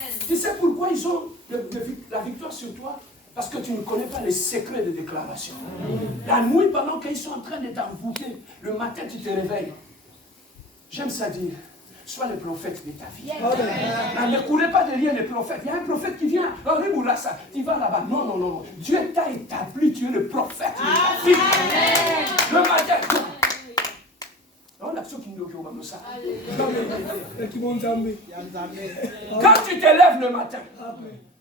Tu sais pourquoi ils ont la victoire sur toi? Parce que tu ne connais pas les secrets de déclaration. La nuit, pendant qu'ils sont en train de t'envoûter, le matin, tu te réveilles. J'aime ça dire, sois le prophète de ta vie. Ne courez pas derrière les prophètes. Il y a un prophète qui vient, tu vas là-bas. Non, non, non. Dieu t'a établi, tu es le prophète de ta vie. Le matin, quand tu te lèves le matin,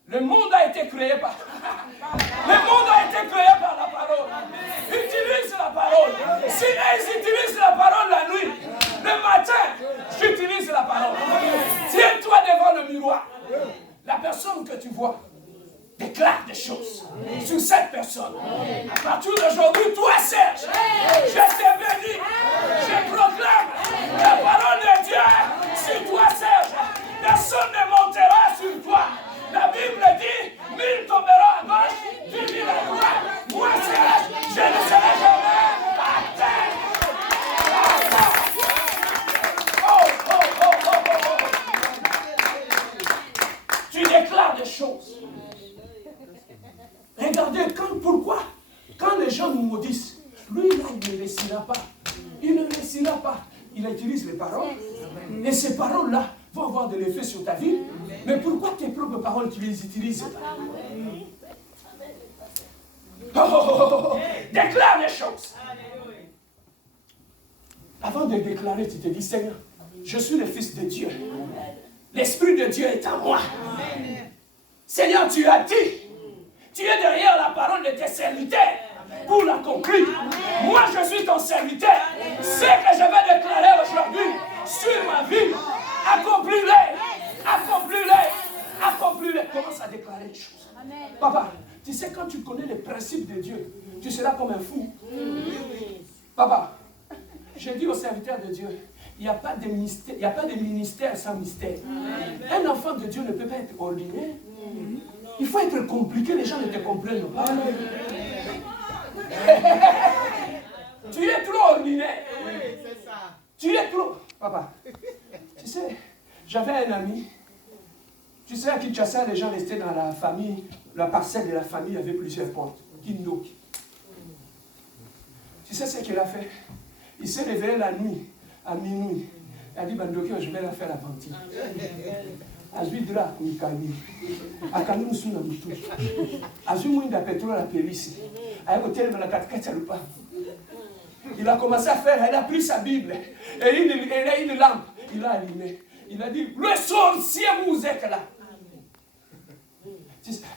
le monde a été créé par... Le monde a été créé par la parole. Utilise la parole. Si ils utilisent la parole la nuit, le matin, j'utilise la parole. Tiens-toi devant le miroir. La personne que tu vois déclare des choses sur cette personne. À partir d'aujourd'hui, toi, Serge, je te bénis. Je proclame la parole de Dieu sur toi, Serge. Personne ne montera sur toi. La Bible dit, 1000 tomberont à gauche, 10 000 à droite. Moi, Serge, je ne serai jamais à terre. Tu déclares des choses. Regardez, pourquoi? Quand les gens nous maudissent, lui, là, il ne réussira pas. Il ne réussira pas. Il utilise les paroles. Et ces paroles-là vont avoir de l'effet sur ta vie. Mais pourquoi tes propres paroles, tu les utilises pas? Déclare les choses. Avant de déclarer, tu te dis, Seigneur, je suis le Fils de Dieu. L'Esprit de Dieu est en moi. Seigneur, tu as dit, tu es derrière la parole de tes serviteurs pour l'accomplir. Moi, je suis ton serviteur. Ce que je vais déclarer aujourd'hui sur ma vie, accomplis-les, accomplis-les, accomplis-les. Commence à déclarer les choses. Papa, tu sais, quand tu connais les principes de Dieu, tu seras comme un fou. Papa, je dis aux serviteurs de Dieu, il n'y a pas de mystère, il n'y a pas de ministère sans mystère. Un enfant de Dieu ne peut pas être ordinaire. Il faut être compliqué, les gens ne te comprennent pas. Tu es trop ordinaire. Tu es trop. Papa, tu sais, j'avais un ami. Tu sais, à Kinshasa, les gens restaient dans la famille, la parcelle de la famille avait plusieurs portes. Kindoki. Tu sais ce qu'il a fait? Il s'est réveillé la nuit, à minuit. Il a dit, Bandoki, je vais la faire la partie. Azvidra Mikani. Akanu Musuna Mutu. Azumunda pétrole à Péris. Avec hôtel de la Katkachalupa. Il a commencé à faire, il a pris sa Bible. Et il a une lampe. Il a allumé. Il a dit, le sorcier vous êtes là.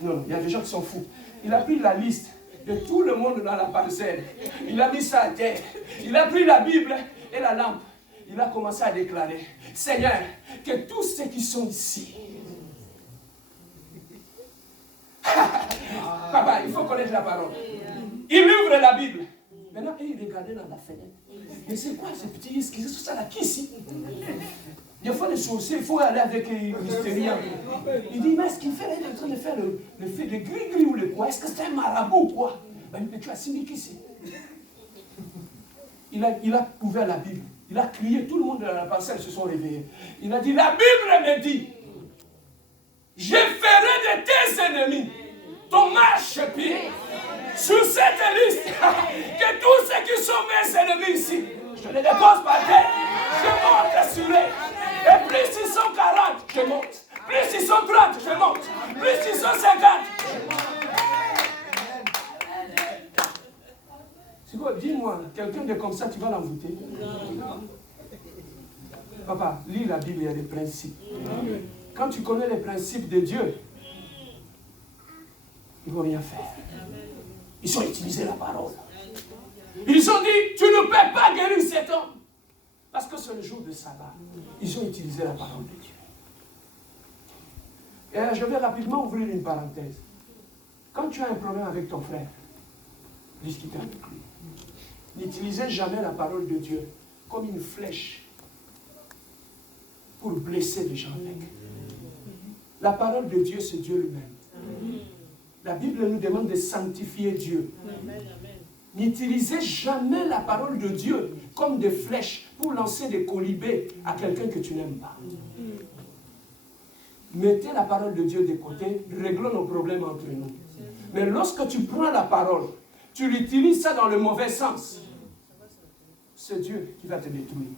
Non, il y a des gens qui sont fous. Il a pris la liste de tout le monde dans la parcelle. Il a mis ça à terre. Il a pris la Bible et la lampe. Il a commencé à déclarer, Seigneur, que tous ceux qui sont ici, papa, il faut connaître la parole. Il ouvre la Bible. Maintenant, il regardait dans la fenêtre. Mais c'est quoi ce petit risque? C'est ça là, qui ici? Des fois, les sorciers, il faut aller avec les mystérieux. Il dit, mais est-ce qu'il fait? Il est en train de faire le fait de gris-gris ou le quoi? Est-ce que c'est un marabout ou quoi? Ben, tu as signé qui c'est? Il a ouvert la Bible. Il a crié, tout le monde dans la parcelle se sont réveillés. Il a dit, la Bible me dit, je ferai de tes ennemis ton marchepied. Sur cette liste, que tous ceux qui sont mes ennemis ici, je les dépose par terre, je monte sur eux. Et plus ils sont 40, je monte. Plus ils sont 30, je monte. Plus ils sont 50, je monte. C'est quoi? Dis-moi, quelqu'un de comme ça, tu vas l'envoûter? Papa, lis la Bible, il y a des principes. Quand tu connais les principes de Dieu, ils ne vont rien faire. Ils ont utilisé la parole. Ils ont dit, tu ne peux pas guérir cet homme. Parce que c'est le jour de sabbat. Ils ont utilisé la parole de Dieu. Et je vais rapidement ouvrir une parenthèse. Quand tu as un problème avec ton frère, discute avec lui. N'utilisez jamais la parole de Dieu comme une flèche pour blesser les gens avec. La parole de Dieu, c'est Dieu lui-même. La Bible nous demande de sanctifier Dieu. N'utilisez jamais la parole de Dieu comme des flèches pour lancer des colibés à quelqu'un que tu n'aimes pas. Mettez la parole de Dieu de côté, réglons nos problèmes entre nous. Mais lorsque tu prends la parole, tu l'utilises ça dans le mauvais sens, c'est Dieu qui va te détruire.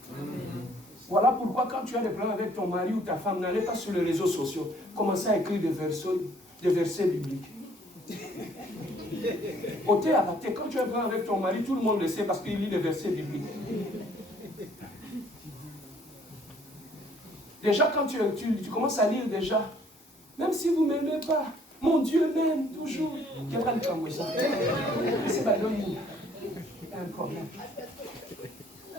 Voilà pourquoi quand tu as des problèmes avec ton mari ou ta femme, n'allez pas sur les réseaux sociaux. Commencez à écrire des versets bibliques. Ôtez, abattez. Quand tu as un problème avec ton mari, tout le monde le sait parce qu'il lit des versets bibliques. Déjà, quand tu commences à lire déjà, même si vous ne m'aimez pas, mon Dieu m'aime toujours. Quel est le cas, c'est pas un problème.